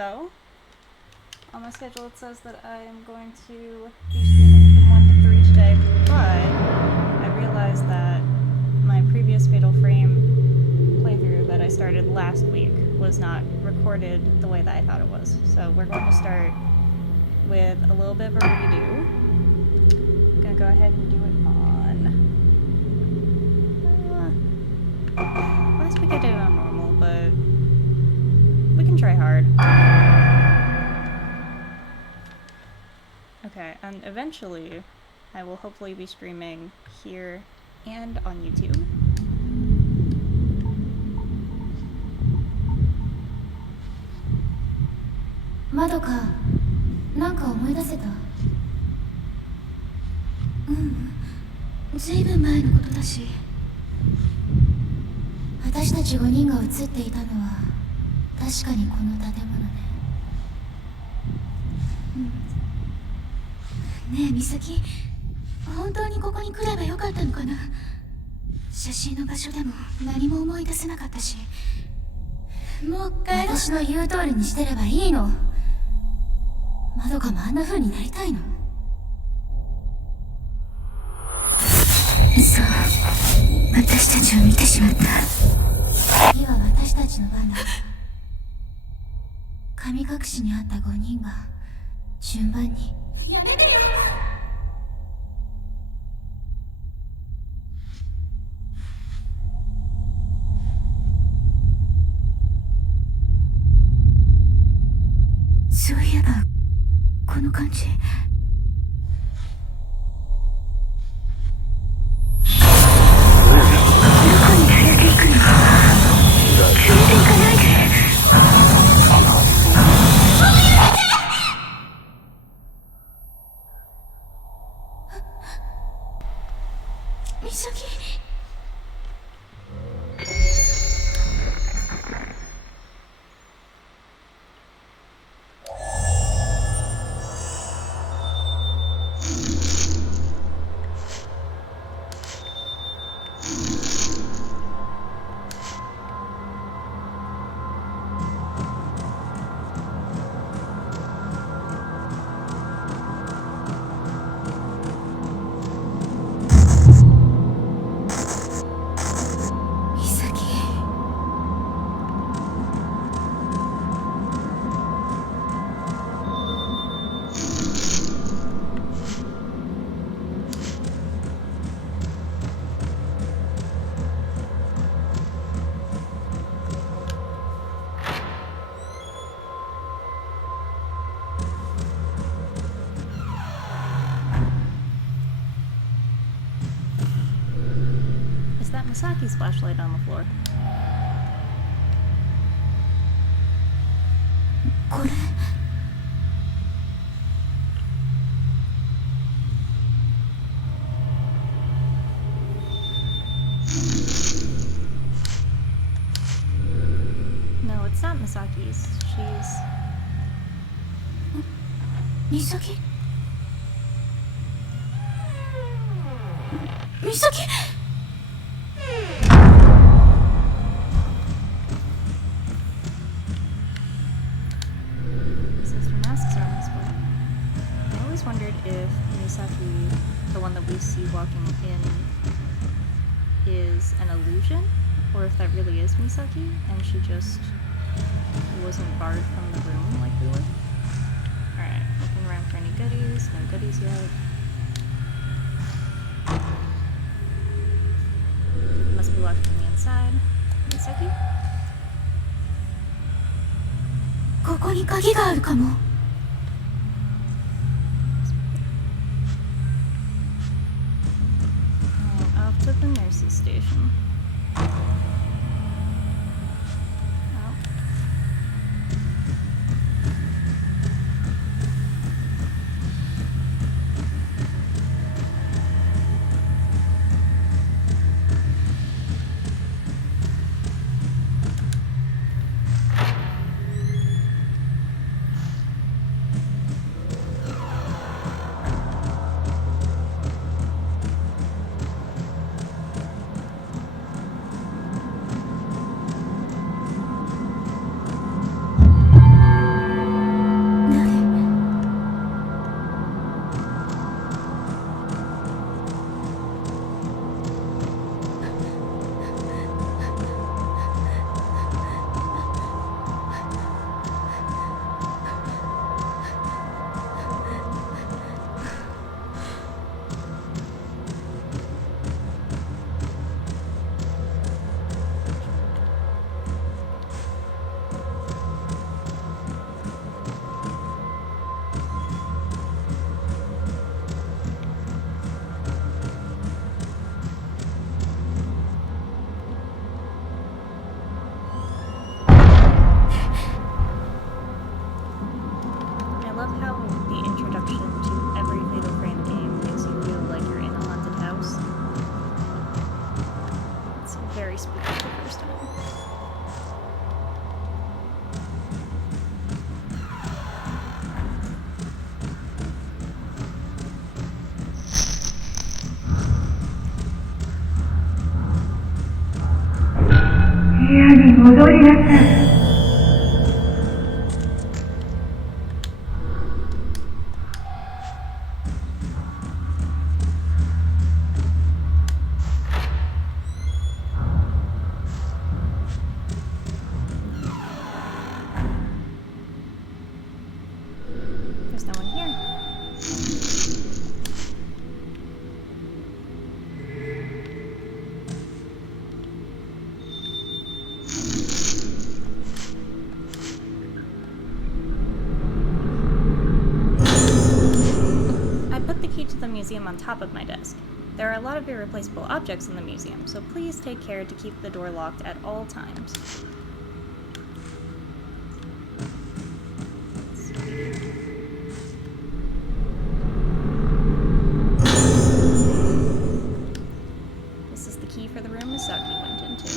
So, on my schedule it says that I am going to be streaming from 1 to 3 today, but I realized that my previous Fatal Frame playthrough that I started last week was not recorded the way that I thought it was. So we're going to start with a little bit of a redo. I'm gonna go ahead and do it on... last week I did it on normal, but we can try hard. Okay, and eventually I will hopefully be streaming here and on YouTube. Madoka, なんか思い出せた？ずいぶん前のことだし、私たち5人が映っていたのは確かにこの建物ね。ねえ美咲、本当にここに来ればよかったのかな。写真の場所でも何も思い出せなかったし、もう帰ろう。私の言う通りにしてればいいの。まどかもあんな風になりたいの？そう、私たちを見てしまった。次は私たちの番だ。神隠しにあった5人が順番に。やめてよ。そういえばこの感じ、どこに連れて行くの？連れて行かないで。美咲。Misaki's flashlight on the floor. これ。No, it's not Misaki's. She's... 美咲？美咲？walking in is an illusion, or if that really is Misaki and she just wasn't barred from the room like we were. Alright, looking around for any goodies. No goodies yet. Must be locked from the inside. Misaki? ここに鍵があるかも。To the nurse's station. Oh. the first time. There's no one here. I put the key to the museum on top of my desk. There are a lot of irreplaceable objects in the museum, so please take care to keep the door locked at all times. This is the key for the room Misaki went into.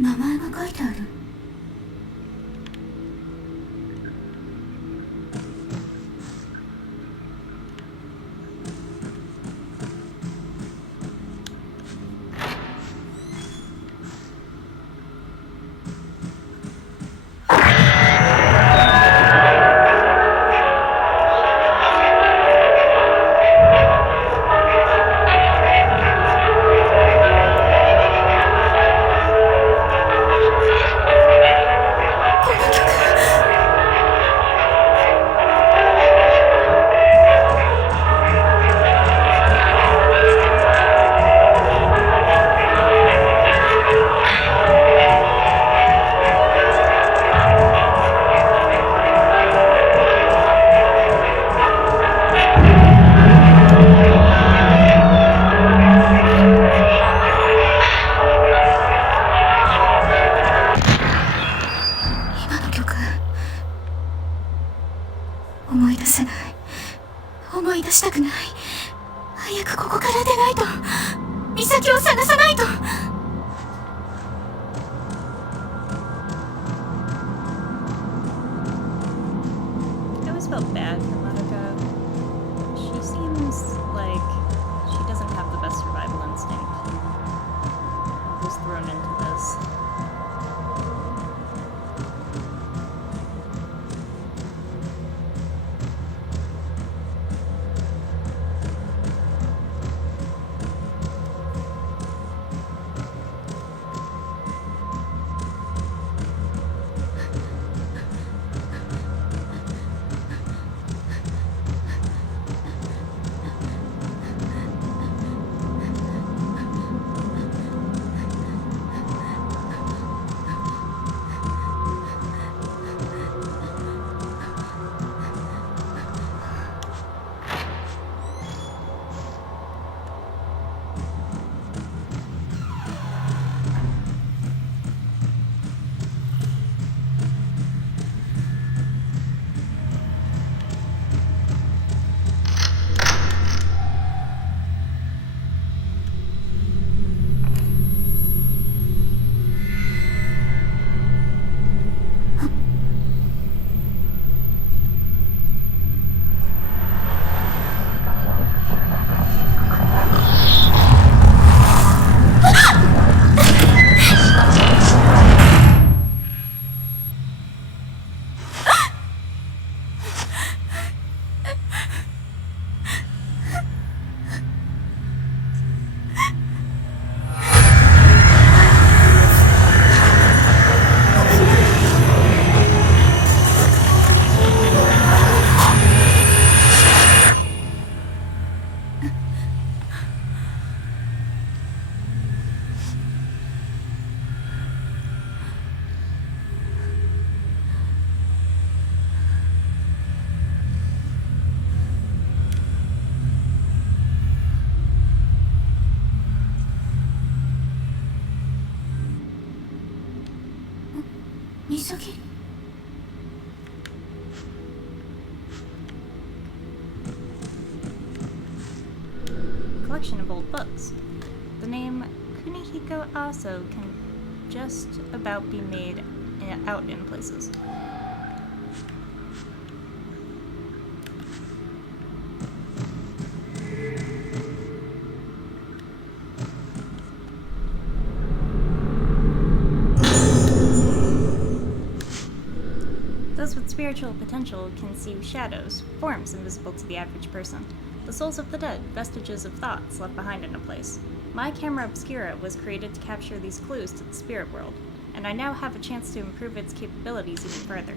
名前が書いてある。思い出せない。思い出したくない。早くここから出ないと。美咲を探さないと。I always felt bad for Madoka. She seems like she doesn't have the best survival instinct. Was thrown into this. 先 Collection of old books. The name Kunihiko Aso can just about be made out in places. Those with spiritual potential can see shadows, forms invisible to the average person. The souls of the dead, vestiges of thoughts left behind in a place. My camera obscura was created to capture these clues to the spirit world, and I now have a chance to improve its capabilities even further.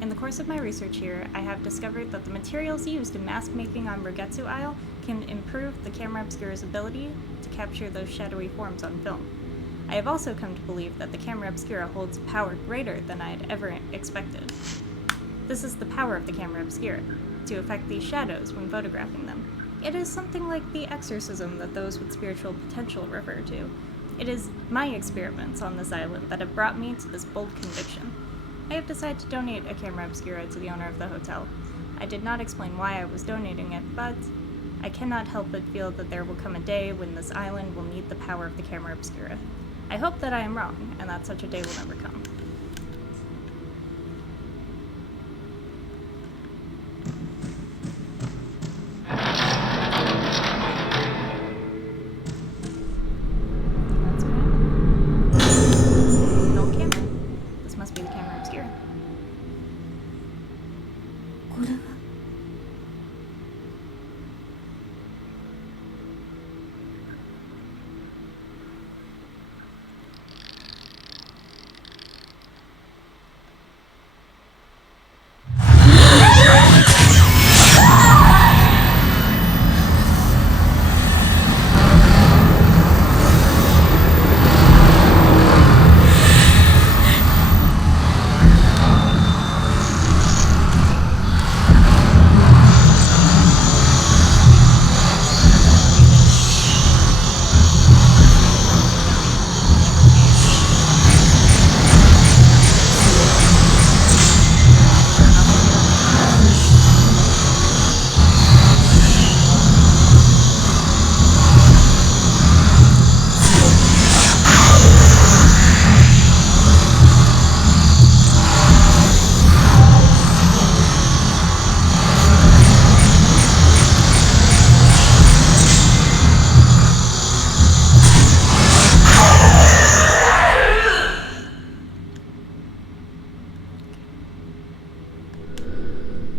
In the course of my research here, I have discovered that the materials used in mask making on Rogetsu Isle can improve the camera obscura's ability to capture those shadowy forms on film. I have also come to believe that the camera obscura holds power greater than I had ever expected. This is the power of the camera obscura, to affect these shadows when photographing them. It is something like the exorcism that those with spiritual potential refer to. It is my experiments on this island that have brought me to this bold conviction. I have decided to donate a camera obscura to the owner of the hotel. I did not explain why I was donating it, but I cannot help but feel that there will come a day when this island will need the power of the camera obscura. I hope that I am wrong, and that such a day will never come. That's good. An old camera. This must be the camera obscura. これは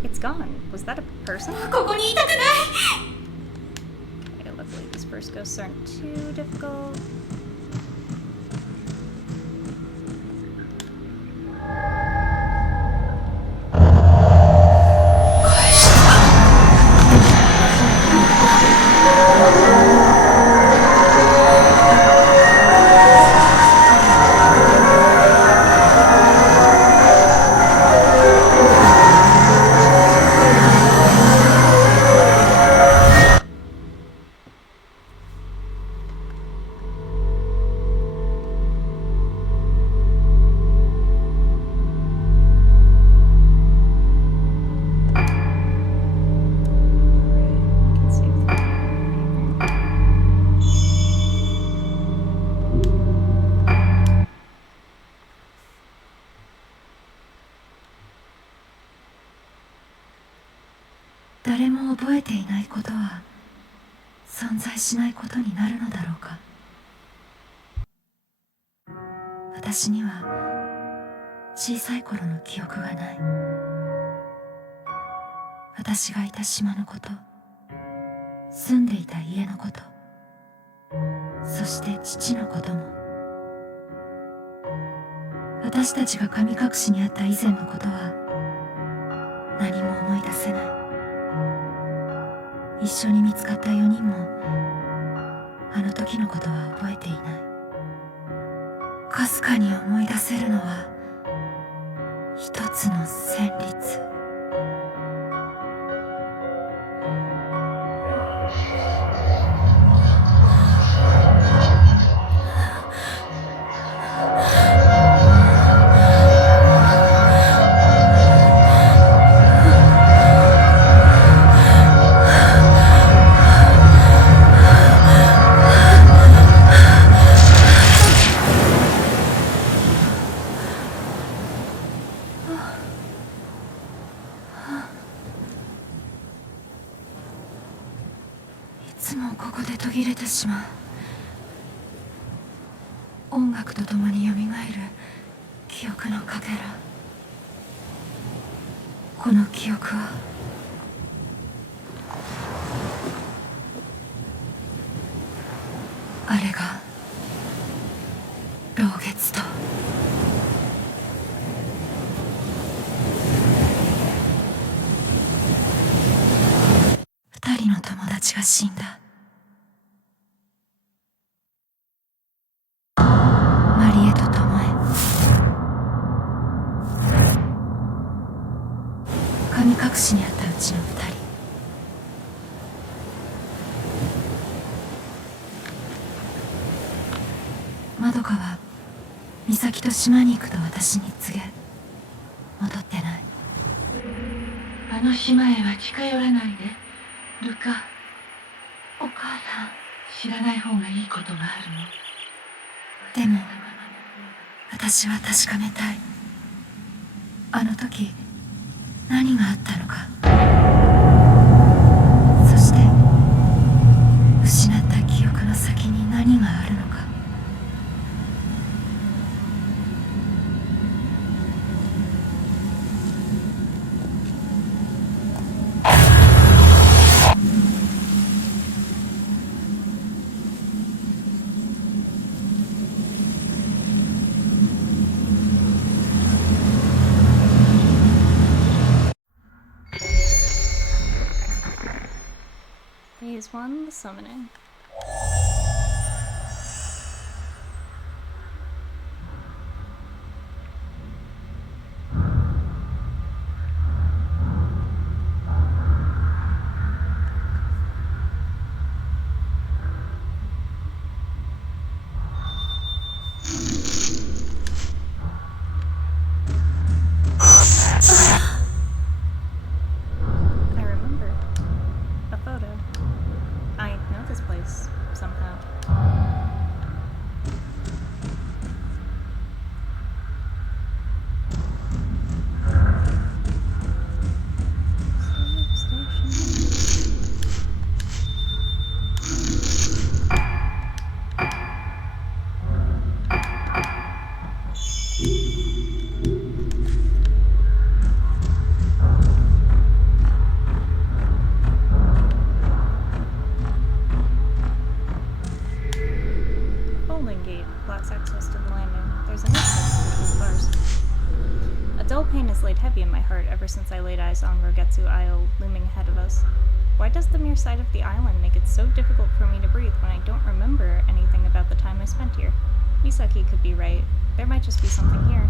It's gone. Was that a person? ここにいたくない Okay, luckily these first ghosts aren't too difficult. Can save that. 誰も覚えていないことは存在しないことになるのだろうか。私には小さい頃の記憶がない。私がいた島のこと、住んでいた家のこと、そして父のことも。私たちが神隠しにあった以前のことは何も思い出せない。一緒に見つかった4人もあの時のことは覚えていない。かすかに思い出せるのは一つの旋律。こで途切れてしまう。音楽とともによみがえる記憶のかけら。この記憶はあれが老月と二人の友達が死んだ。マリエとトモエ、神隠しにあったうちの二人。まどかは美咲と島に行くと私に告げ、戻ってない。あの島へは近寄らないでルカ。お母さん、知らない方がいいことがあるの。でも私は確かめたい。あの時何があったのか、そして失った記憶の先に何があるのか。Phase 1, the summoning. I remember. A photo. I know this place, somehow. Folding gate blocks access to the landing. There's a newspaper between bars. A dull pain has laid heavy in my heart ever since I laid eyes on Rogetsu Isle looming ahead of us. Why does the mere sight of the island make it so difficult for me to breathe when I don't remember anything about the time I spent here? Misaki could be right. There might just be something here.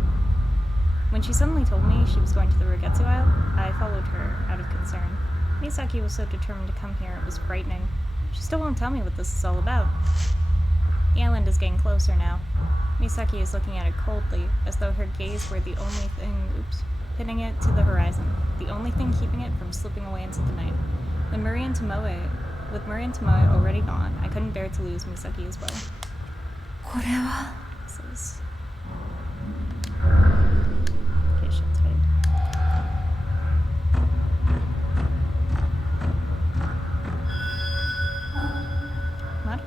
When she suddenly told me she was going to the Rogetsu Isle, I followed her out of concern. Misaki was so determined to come here, it was frightening. She still won't tell me what this is all about. The island is getting closer now. Misaki is looking at it coldly, as though her gaze were the only thing, pinning it to the horizon, the only thing keeping it from slipping away into the night. With Murray and Tomoe already gone, I couldn't bear to lose Misaki as well. これは This is... Okay, shit's fade. What?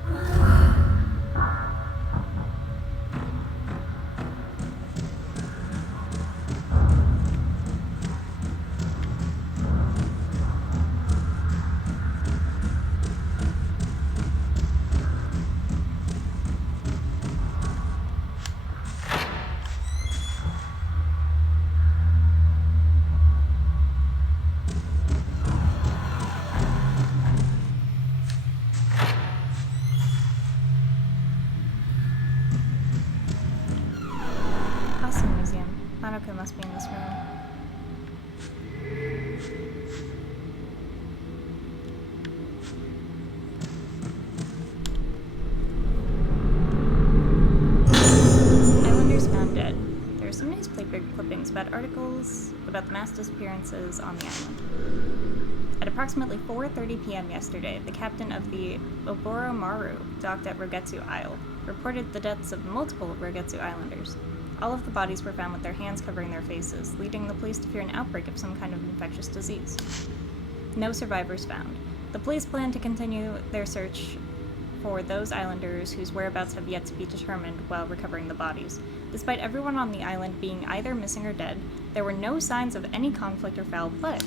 Awesome museum. Madoka must be in this room. Islanders found dead. There are some newspaper clippings about articles about the mass disappearances on the island. At approximately 4:30 p.m. yesterday, the captain of the Oboro Maru, docked at Rogetsu Isle, reported the deaths of multiple Rogetsu Islanders. All of the bodies were found with their hands covering their faces, leading the police to fear an outbreak of some kind of infectious disease. No survivors found. The police plan to continue their search for those islanders whose whereabouts have yet to be determined while recovering the bodies. Despite everyone on the island being either missing or dead, there were no signs of any conflict or foul play.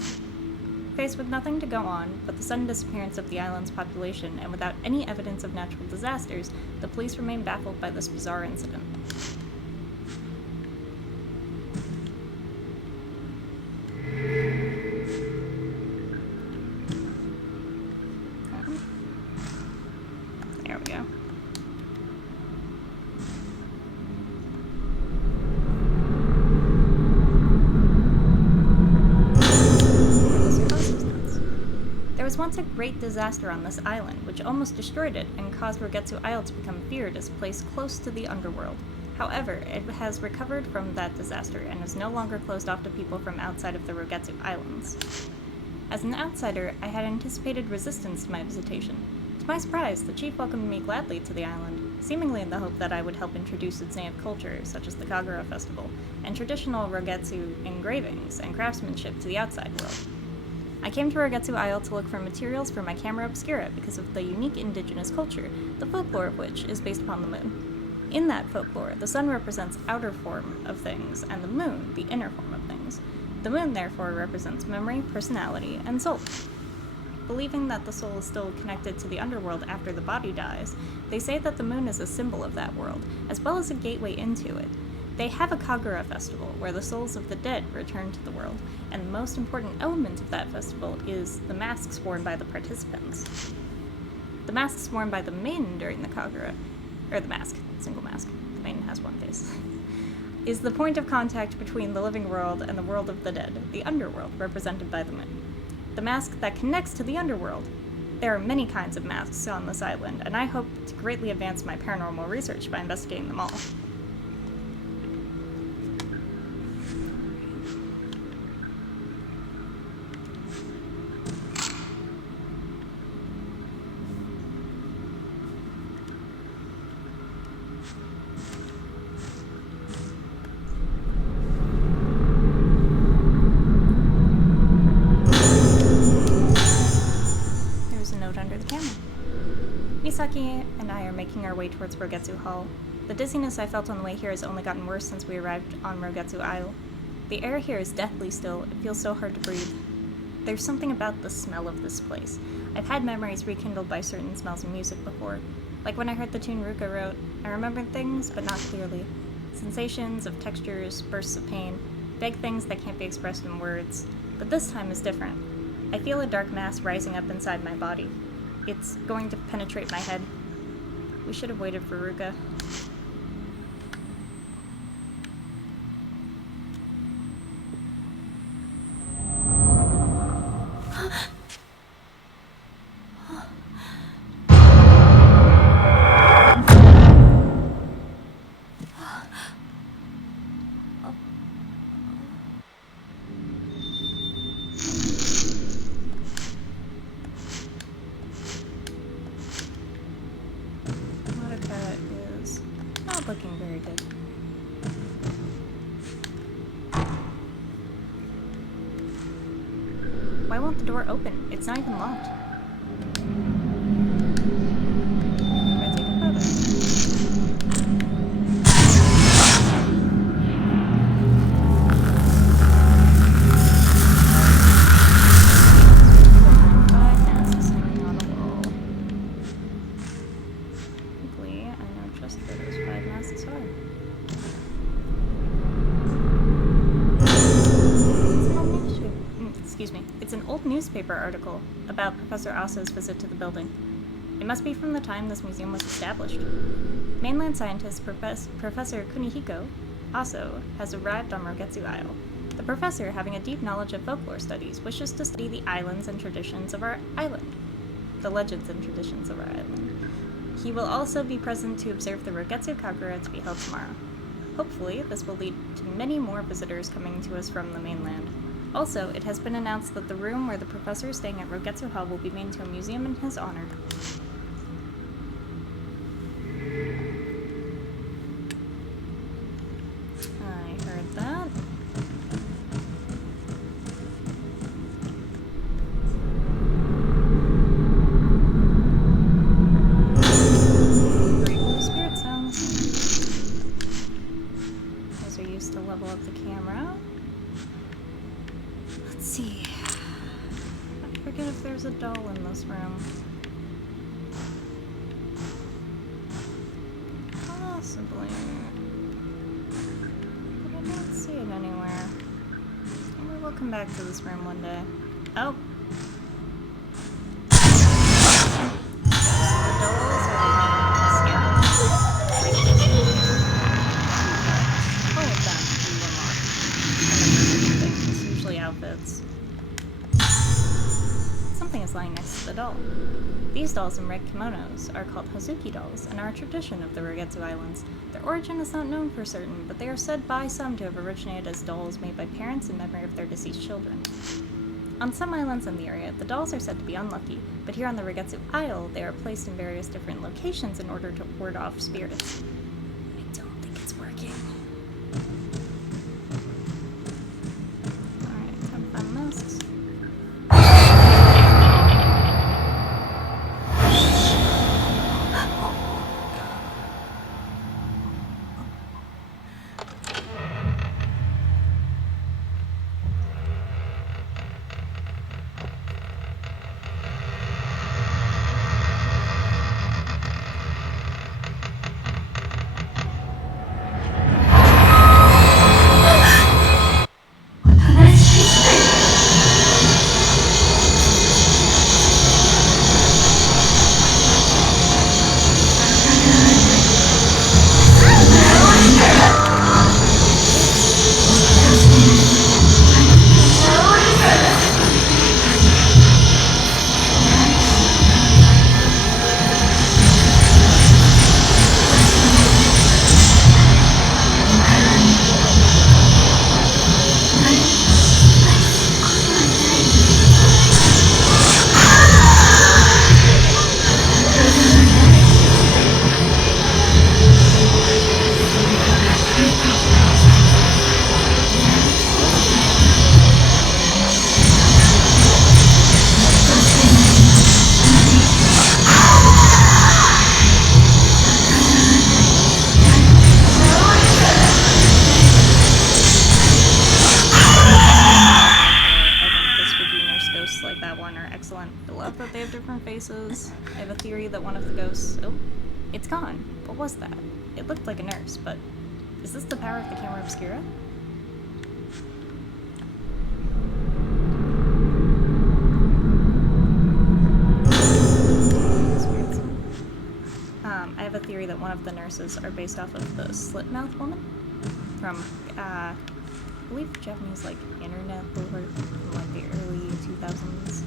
Faced with nothing to go on but the sudden disappearance of the island's population and without any evidence of natural disasters, the police remain baffled by this bizarre incident. There we go. There was once a great disaster on this island, which almost destroyed it and caused Rogetsu Isle to become feared as a place close to the underworld. However, it has recovered from that disaster and is no longer closed off to people from outside of the Rogetsu Islands. As an outsider, I had anticipated resistance to my visitation. To my surprise, the chief welcomed me gladly to the island, seemingly in the hope that I would help introduce its native culture, such as the Kagura Festival, and traditional Rogetsu engravings and craftsmanship to the outside world. I came to Rogetsu Isle to look for materials for my camera obscura because of the unique indigenous culture, the folklore of which is based upon the moon. In that folklore, the sun represents outer form of things, and the moon the inner form of things. The moon, therefore, represents memory, personality, and soul. Believing that the soul is still connected to the underworld after the body dies, they say that the moon is a symbol of that world, as well as a gateway into it. They have a Kagura festival, where the souls of the dead return to the world, and the most important element of that festival is the masks worn by the participants. The masks worn by the maiden during the Kagura, or the mask, single mask, the maiden has one face, is the point of contact between the living world and the world of the dead, the underworld, represented by the moon. The mask that connects to the underworld. There are many kinds of masks on this island, and I hope to greatly advance my paranormal research by investigating them all. Misaki and I are making our way towards Rogetsu Hall. The dizziness I felt on the way here has only gotten worse since we arrived on Rogetsu Isle. The air here is deathly still. It feels so hard to breathe. There's something about the smell of this place. I've had memories rekindled by certain smells and music before. Like when I heard the tune Ruka wrote, I remembered things, but not clearly. Sensations of textures, bursts of pain, vague things that can't be expressed in words. But this time is different. I feel a dark mass rising up inside my body. It's going to penetrate my head. We should have waited for Ruka. Looking very good. Why won't the door open? It's not even locked. Should I take a photo? 5 masks hanging on the wall. Hopefully, I know just where those 5 masks are. It's an old newspaper article about Professor Aso's visit to the building. It must be from the time this museum was established. Mainland scientist Professor Kunihiko Aso has arrived on Rogetsu Isle. The professor, having a deep knowledge of folklore studies, wishes to study the islands and traditions of our island. The legends and traditions of our island. He will also be present to observe the Rogetsu Kagura to be held tomorrow. Hopefully, this will lead to many more visitors coming to us from the mainland. Also, it has been announced that the room where the professor is staying at Rogetsu Hall will be made into a museum in his honor. I heard that. Possibly. But I don't see it anywhere. Maybe we'll come back to this room one day. Oh! The dolls are like all of them you unlock. Things, usually outfits. Something is lying next to the doll. These dolls in red kimonos are called Hazuki dolls and are a tradition of the Rugetsu Islands. Their origin is not known for certain, but they are said by some to have originated as dolls made by parents in memory of their deceased children. On some islands in the area, the dolls are said to be unlucky, but here on the Rugetsu Isle, they are placed in various different locations in order to ward off spirits. I don't think it's working. Alright, time to find masks. Faces. I have a theory that one of the ghosts... Oh, it's gone. What was that? It looked like a nurse, but... Is this the power of the camera obscura? I have a theory that one of the nurses are based off of the Slitmouth woman from, I believe Japanese, like, internet lore from, like, the early 2000s.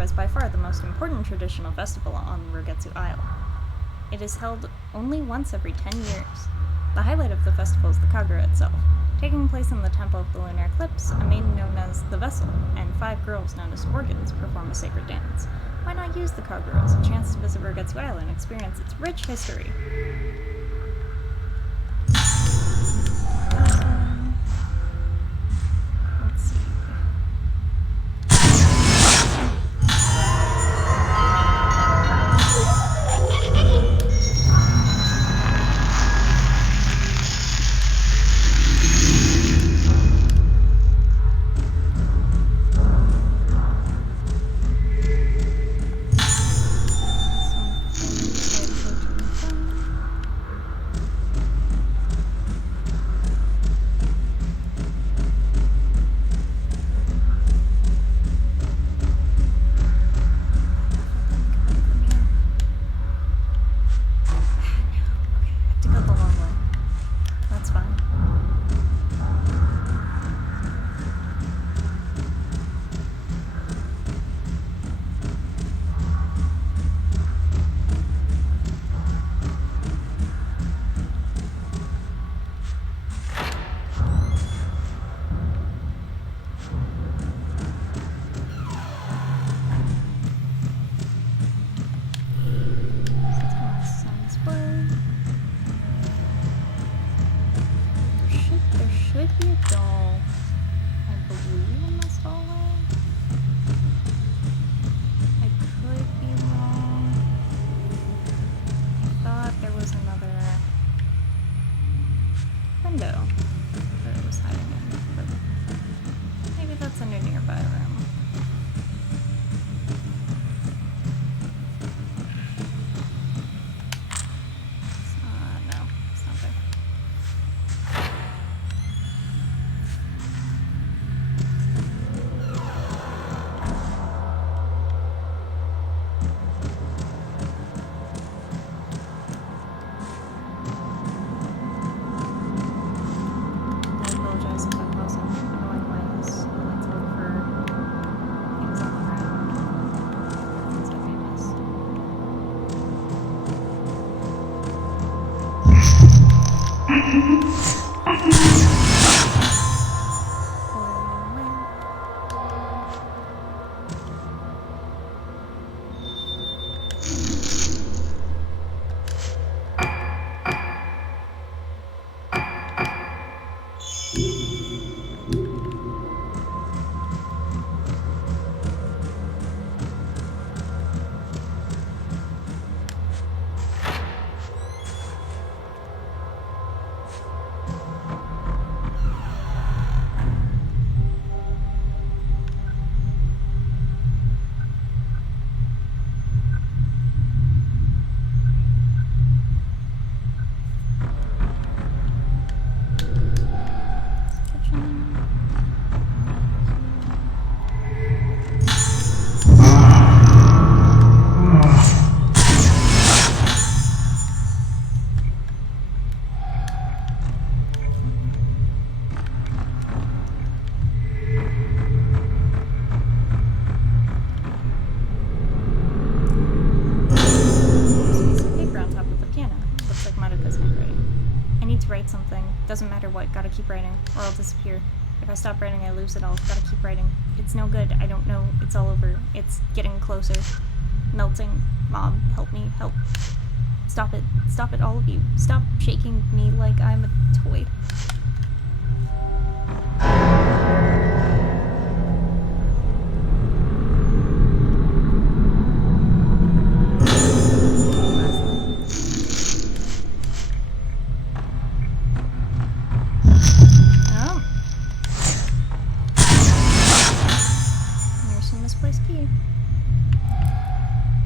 Is by far the most important traditional festival on Rugetsu Isle. It is held only once every 10 years. The highlight of the festival is the Kagura itself. Taking place in the Temple of the Lunar Eclipse, a maiden known as the Vessel and 5 girls known as Organs perform a sacred dance. Why not use the Kagura as a chance to visit Rugetsu Isle and experience its rich history? Let's see. it. Gotta keep writing, or I'll disappear. If I stop writing, I lose it all. Gotta keep writing. It's no good. I don't know. It's all over. It's getting closer. Melting. Mom, help me. Help. Stop it. Stop it, all of you. Stop shaking me like I'm a toy. Key.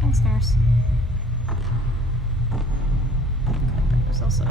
Thanks, nurse. There's also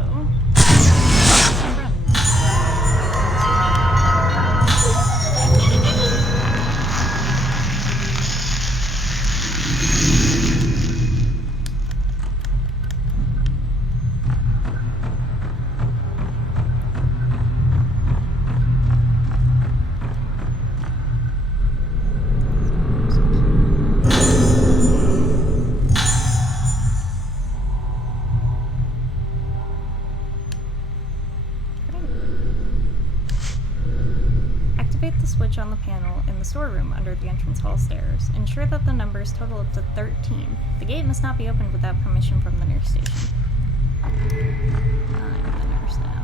switch on the panel in the storeroom under the entrance hall stairs. Ensure that the numbers total up to 13. The gate must not be opened without permission from the nurse station. I'm the nurse now.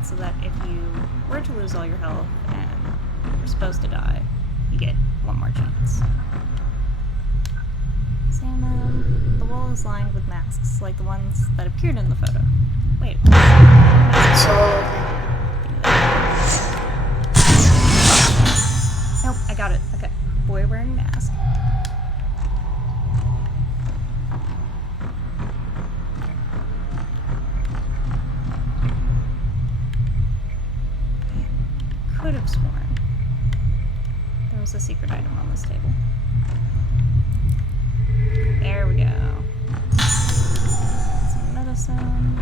So that if you were to lose all your health and you're supposed to die, you get one more chance. Examine. The wall is lined with masks, like the ones that appeared in the photo. Wait. Nope, I got it. Okay. Boy wearing mask. Could have sworn there was a secret item on this table. There we go. Some medicine.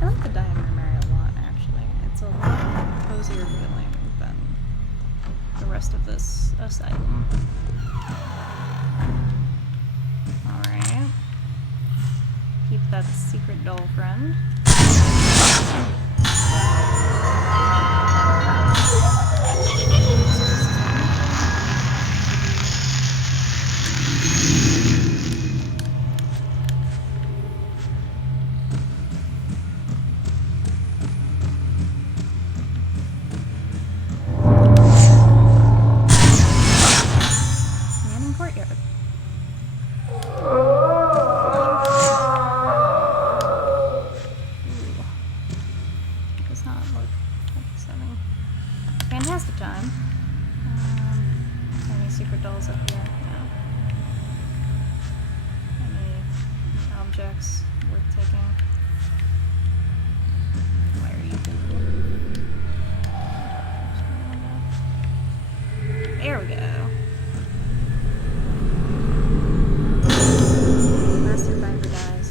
I like the diamond area a lot, actually. It's a lot cozier feeling than the rest of this asylum. Alright. Keep that secret doll friend. Fantastic time. Any secret dolls up here? No. Any objects worth taking? Why are you blue? There we go. Last survivor dies.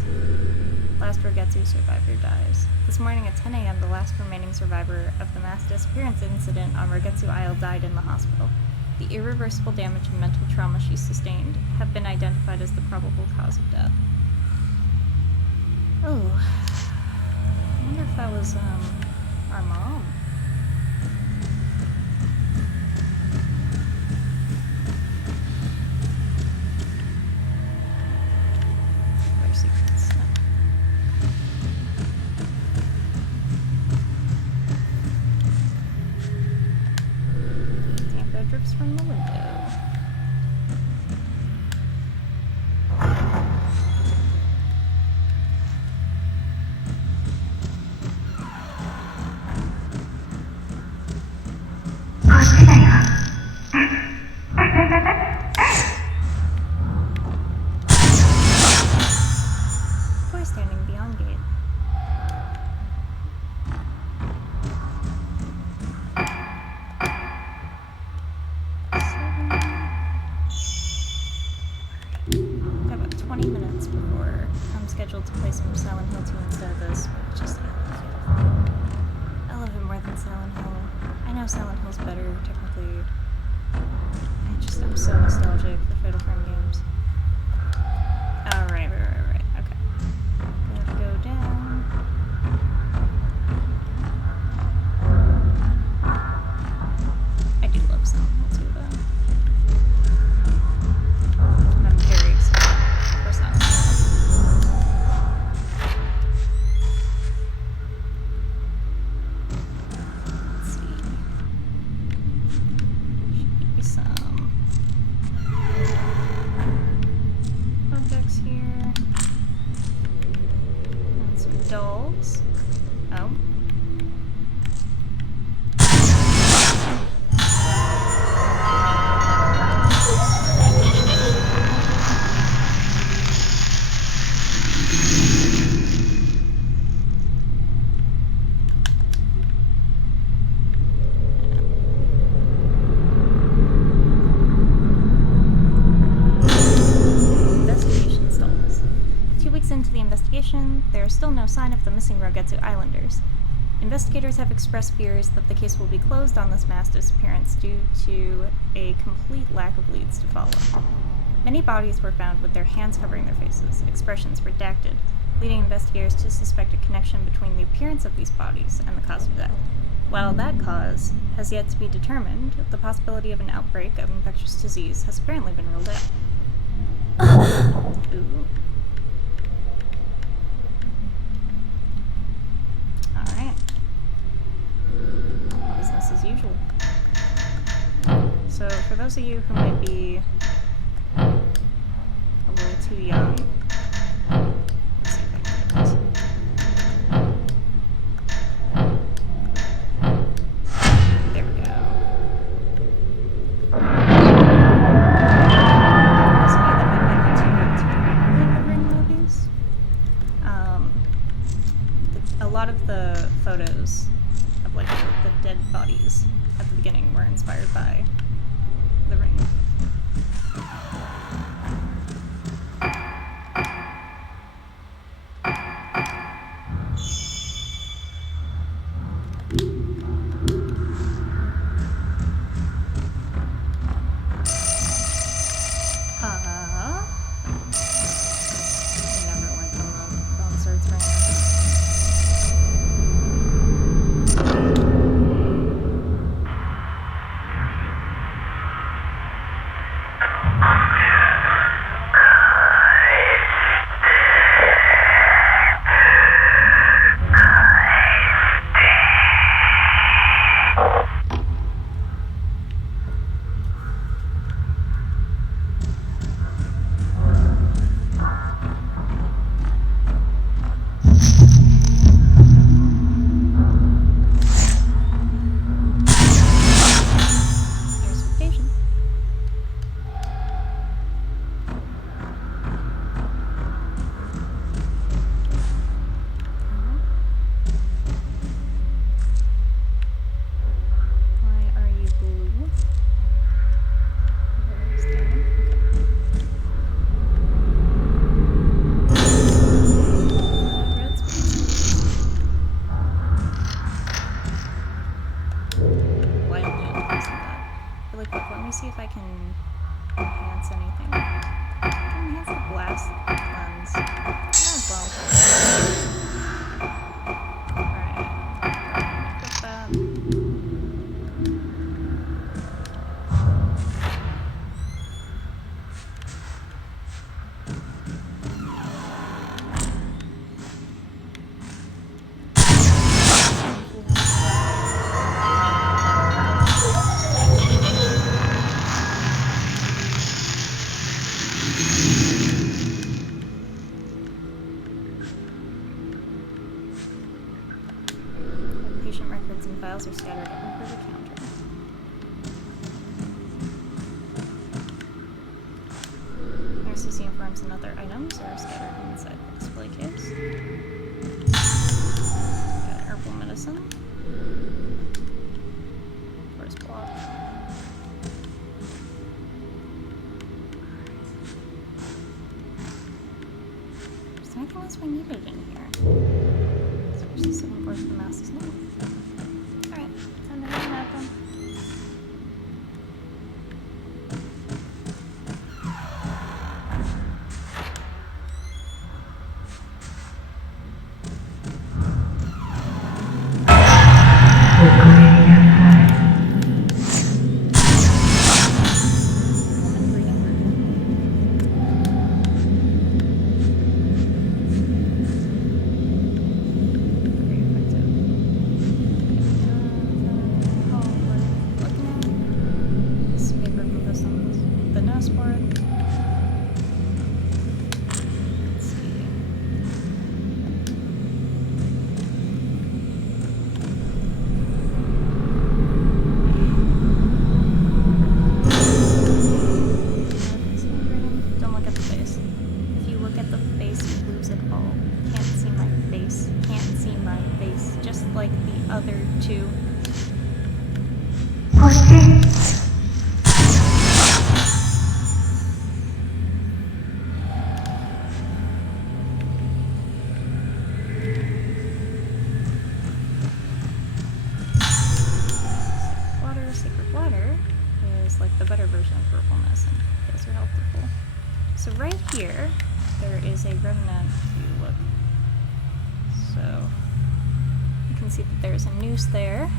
Last Rogetsu survivor dies. This morning at 10 a.m., the last remaining survivor of the mass disappearance incident on Rogetsu Isle died in the hospital. The irreversible damage and mental trauma she sustained have been identified as the probable cause of death. Oh. I wonder if that was, our mom. Other secrets. No. Drips from the window. Boy standing beyond gate. 20 minutes before I'm scheduled to play some Silent Hill 2 instead of this, which is I love it more than Silent Hill. I know Silent Hill's better, technically. I'm so nostalgic for Fatal Frame games. Oh, right. Okay. Gonna go down. I do love Silent Hill 2, though. And I'm very excited for Silent Hill. Let's see. Should be some objects here. And some dolls. Oh. Investigation stalls. 2 weeks into the investigation, there is still no sign of the missing Rogetsu Islanders. Investigators have expressed fears that the case will be closed on this mass disappearance due to a complete lack of leads to follow. Many bodies were found with their hands covering their faces, expressions redacted, leading investigators to suspect a connection between the appearance of these bodies and the cause of death. While that cause has yet to be determined, the possibility of an outbreak of infectious disease has apparently been ruled out. Ooh. Alright. Business as usual. So, for those of you who might be a little too young, let's see if I can do this. There we go. For those of you that might be too young to remember Ring movies, a lot of the photos of like the dead bodies at the beginning were inspired by The Ring. I never went on the Bone Swords Ring. Here's the patient. Why are you blue? Where's that? Okay. Red space. Wildly unpleasant that. Really quick, let me see if I can enhance anything. I can enhance the blast lens. Oh, well. Alright. Equip that. The patient records and files are scattered over the counter. Nurses' uniforms and other items are scattered inside the display case. Got herbal medicine. First block. there anything else we needed in here? Search the second floor for the masks. No. Alright, time to go have them. So right here, there is a remnant, if you look. So you can see that there's a noose there.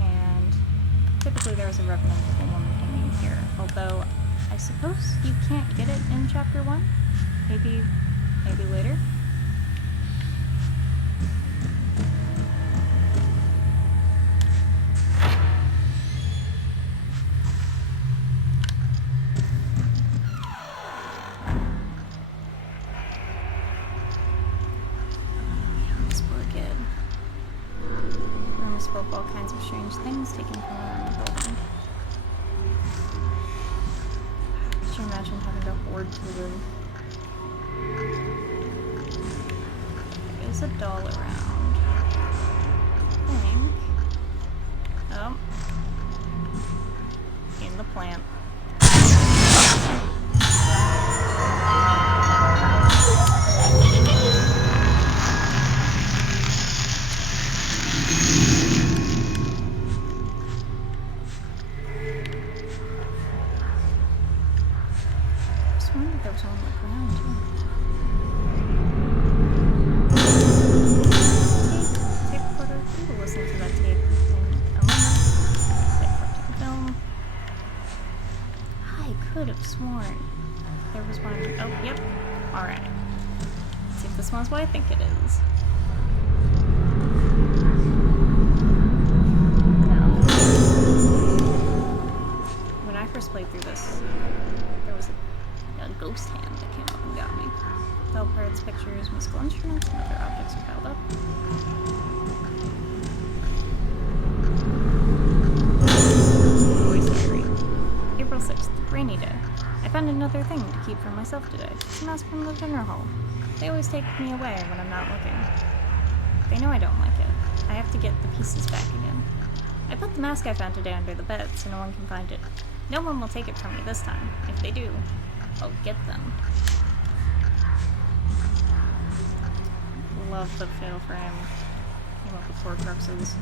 And typically there's a remnant of a woman hanging here. Although, I suppose you can't get it in chapter 1. Maybe later. All kinds of strange things taken from around the building. Could you imagine having to hoard food? There is a doll around. I think. Oh. In the plant. This one's what I think it is. Now, when I first played through this, there was a ghost hand that came up and got me. Bell parts, pictures, musical instruments, and other objects are piled up. Voice diary. April 6th, rainy day. I found another thing to keep for myself today. It's a mask from the dinner hall. They always take me away when I'm not looking. They know I don't like it. I have to get the pieces back again. I put the mask I found today under the bed so no one can find it. No one will take it from me this time. If they do, I'll get them. Love the fatal frame. Came up with 4 corpses.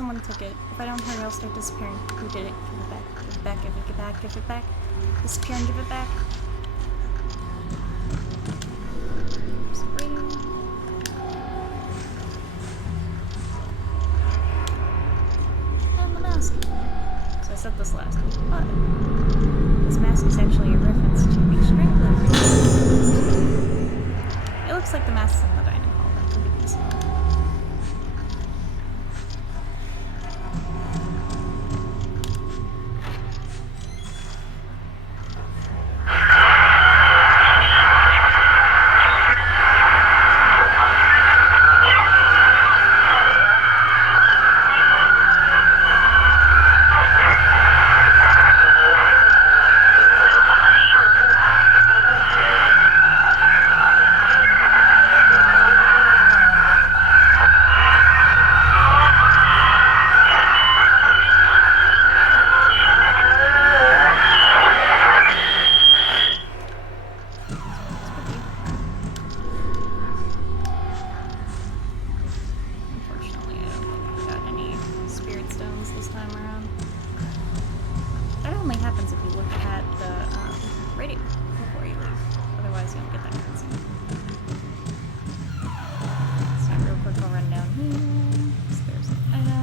Someone took it. If I don't hurry, I'll start disappearing. Who did it? Give it back. Give it back. Give it back. Give it back. Disappear and give it back. Just waiting. And the mask. So I said this last week, but this mask is actually a reference to the Strangler. It looks like the masks in the dining hall. That could be decent. Unfortunately, I don't think I got any spirit stones this time around. That only happens if you look at the radio before you leave. Otherwise, you don't get that cutscene. So real quick, I'll run down here. So there's an item.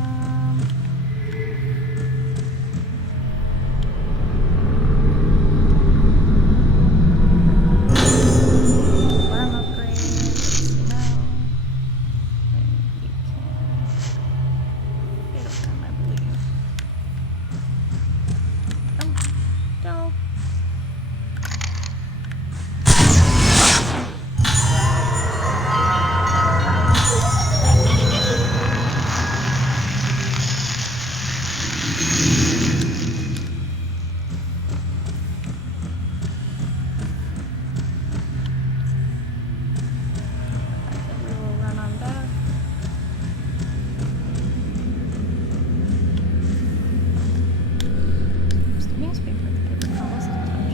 Farm upgrade. You know. And you can fatal frame, I believe. Oh, no. Okay, we will run on back. There's the newspaper, the paper combos to touch.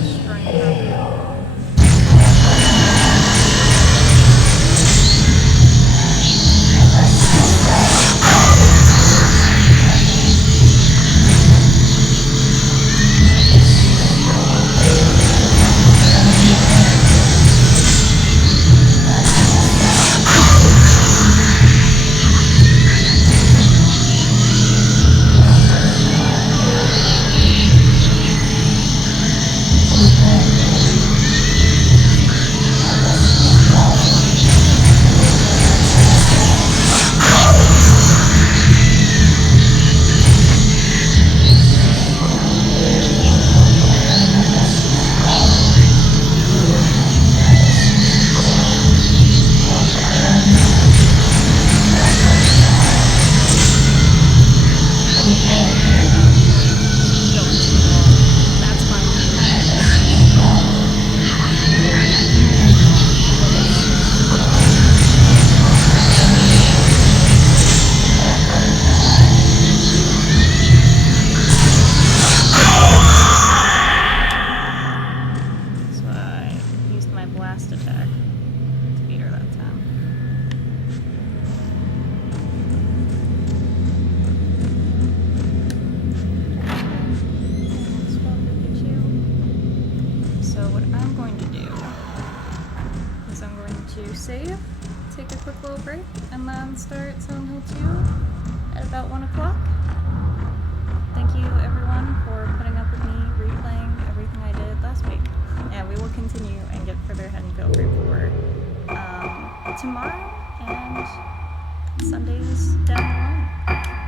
Destroying property. That's fine. So I used my blast attack to beat her that time. So what I'm going to do is I'm going to save, take a quick little break, and then start Silent Hill 2 at about 1 o'clock. Thank you everyone for putting up with me replaying everything I did last week. And we will continue and get further ahead and feel free for tomorrow and Sundays down the line.